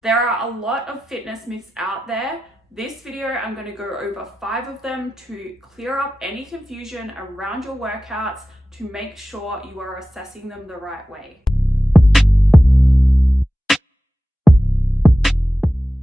There are a lot of fitness myths out there. This video, I'm going to go over 5 of them to clear up any confusion around your workouts to make sure you are assessing them the right way.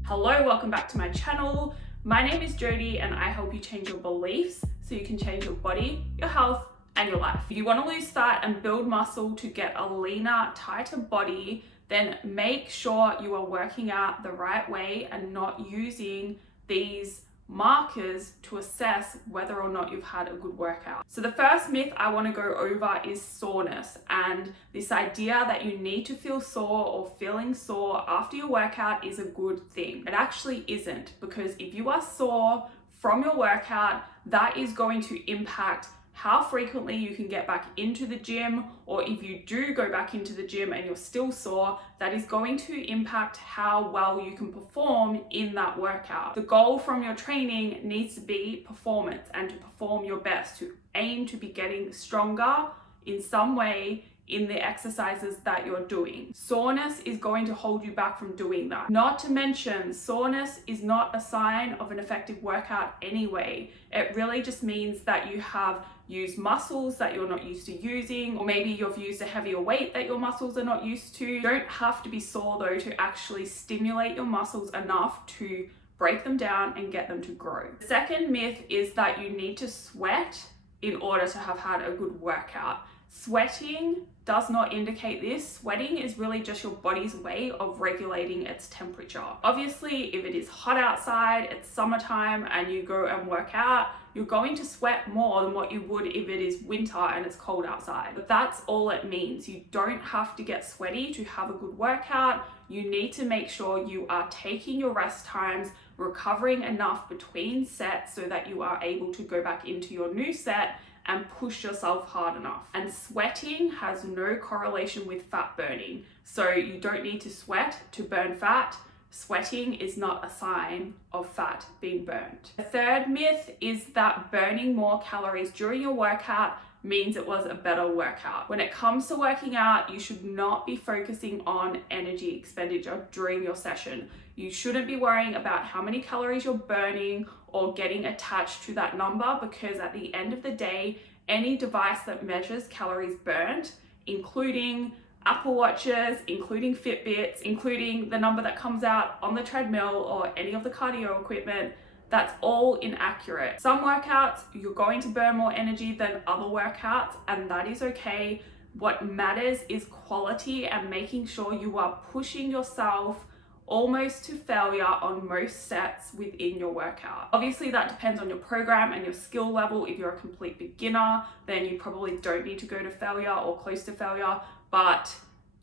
Hello, welcome back to my channel. My name is Jodie and I help you change your beliefs so you can change your body, your health, and your life. If you want to lose fat and build muscle to get a leaner, tighter body, then make sure you are working out the right way and not using these markers to assess whether or not you've had a good workout. So the first myth I want to go over is soreness, and this idea that you need to feel sore or feeling sore after your workout is a good thing. It actually isn't, because if you are sore from your workout, that is going to impact how frequently you can get back into the gym, or if you do go back into the gym and you're still sore, that is going to impact how well you can perform in that workout. The goal from your training needs to be performance and to perform your best, to aim to be getting stronger in some way in the exercises that you're doing. Soreness is going to hold you back from doing that. Not to mention, soreness is not a sign of an effective workout anyway. It really just means that you have used muscles that you're not used to using, or maybe you've used a heavier weight that your muscles are not used to. You don't have to be sore though to actually stimulate your muscles enough to break them down and get them to grow. The second myth is that you need to sweat in order to have had a good workout. Sweating does not indicate this. Sweating is really just your body's way of regulating its temperature. Obviously, if it is hot outside, it's summertime, and you go and work out, you're going to sweat more than what you would if it is winter and it's cold outside. But that's all it means. You don't have to get sweaty to have a good workout. You need to make sure you are taking your rest times, recovering enough between sets so that you are able to go back into your new set and push yourself hard enough. And sweating has no correlation with fat burning. So you don't need to sweat to burn fat. Sweating is not a sign of fat being burnt. The third myth is that burning more calories during your workout means it was a better workout. When it comes to working out, you should not be focusing on energy expenditure during your session. You shouldn't be worrying about how many calories you're burning or getting attached to that number, because at the end of the day, any device that measures calories burnt, including Apple Watches, including Fitbits, including the number that comes out on the treadmill or any of the cardio equipment, that's all inaccurate. Some workouts, you're going to burn more energy than other workouts, and that is okay. What matters is quality and making sure you are pushing yourself almost to failure on most sets within your workout. Obviously, that depends on your program and your skill level. If you're a complete beginner, then you probably don't need to go to failure or close to failure, but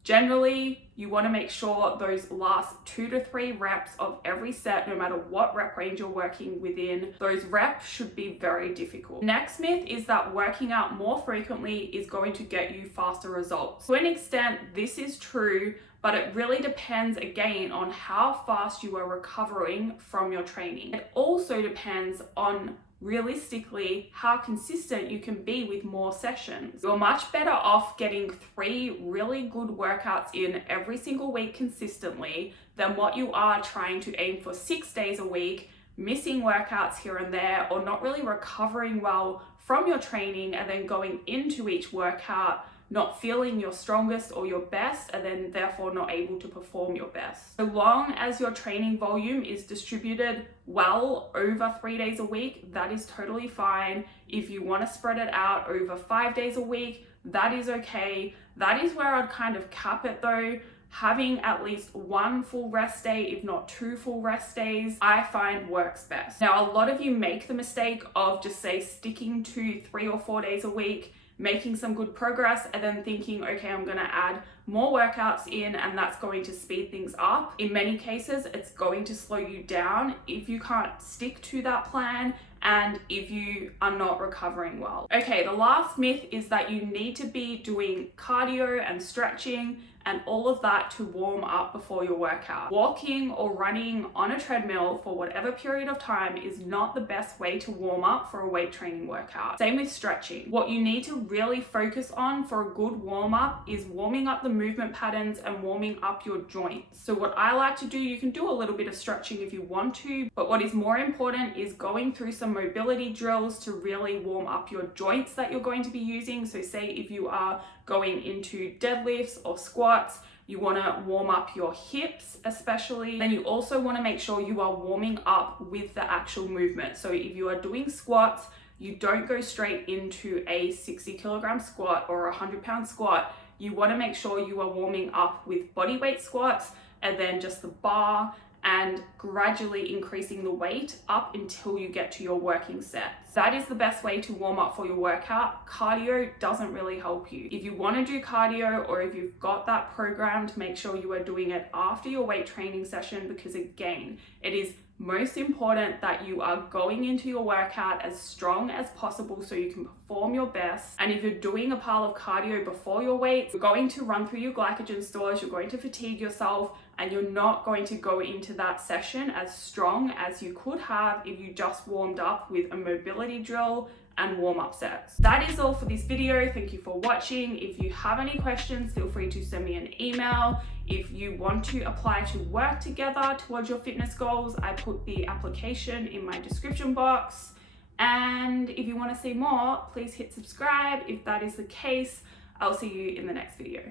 generally, you want to make sure those last 2 to 3 reps of every set, no matter what rep range you're working within, those reps should be very difficult. Next myth is that working out more frequently is going to get you faster results. To an extent, this is true, but it really depends again on how fast you are recovering from your training. It also depends on realistically how consistent you can be with more sessions. You're much better off getting 3 really good workouts in every single week consistently than what you are trying to aim for 6 days a week, missing workouts here and there, or not really recovering well from your training and then going into each workout not feeling your strongest or your best, and then therefore not able to perform your best. So long as your training volume is distributed well over 3 days a week, that is totally fine. If you want to spread it out over 5 days a week, that is okay. That is where I'd kind of cap it though. Having at least 1 full rest day, if not 2 full rest days, I find works best. Now, a lot of you make the mistake of just say sticking to 3 or 4 days a week, making some good progress, and then thinking, okay, I'm gonna add more workouts in and that's going to speed things up. In many cases, it's going to slow you down if you can't stick to that plan and if you are not recovering well. Okay, the last myth is that you need to be doing cardio and stretching and all of that to warm up before your workout. Walking or running on a treadmill for whatever period of time is not the best way to warm up for a weight training workout. Same with stretching. What you need to really focus on for a good warm up is warming up the movement patterns and warming up your joints. So what I like to do, you can do a little bit of stretching if you want to, but what is more important is going through some mobility drills to really warm up your joints that you're going to be using. So say if you are going into deadlifts or squats, you want to warm up your hips especially. Then you also want to make sure you are warming up with the actual movement. So if you are doing squats, you don't go straight into a 60 kilogram squat or a 100-pound squat. You want to make sure you are warming up with body weight squats and then just the bar, and gradually increasing the weight up until you get to your working set. That is the best way to warm up for your workout. Cardio doesn't really help you. If you want to do cardio, or if you've got that programmed, make sure you are doing it after your weight training session, because again, it is most important that you are going into your workout as strong as possible so you can perform your best. And if you're doing a pile of cardio before your weights, you're going to run through your glycogen stores, you're going to fatigue yourself, and you're not going to go into that session as strong as you could have if you just warmed up with a mobility drill and warm-up sets. That is all for this video. Thank you for watching. If you have any questions, feel free to send me an email. If you want to apply to work together towards your fitness goals, I put the application in my description box. And if you want to see more, please hit subscribe. If that is the case, I'll see you in the next video.